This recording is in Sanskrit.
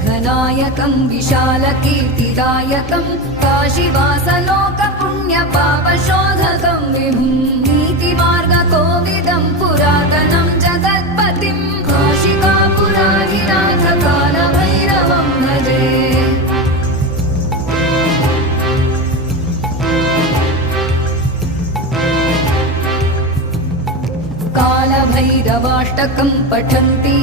सिंहनायकं विशालकीर्तिदायकं काशीवासलोकपुण्यपापशोधकं विभुं नीतिमार्गकोविदं पुरातनं जगत्पतिं काशिकापुराधिनाथ कालभैरवं भजे। कालभैरवाष्टकं पठन्ति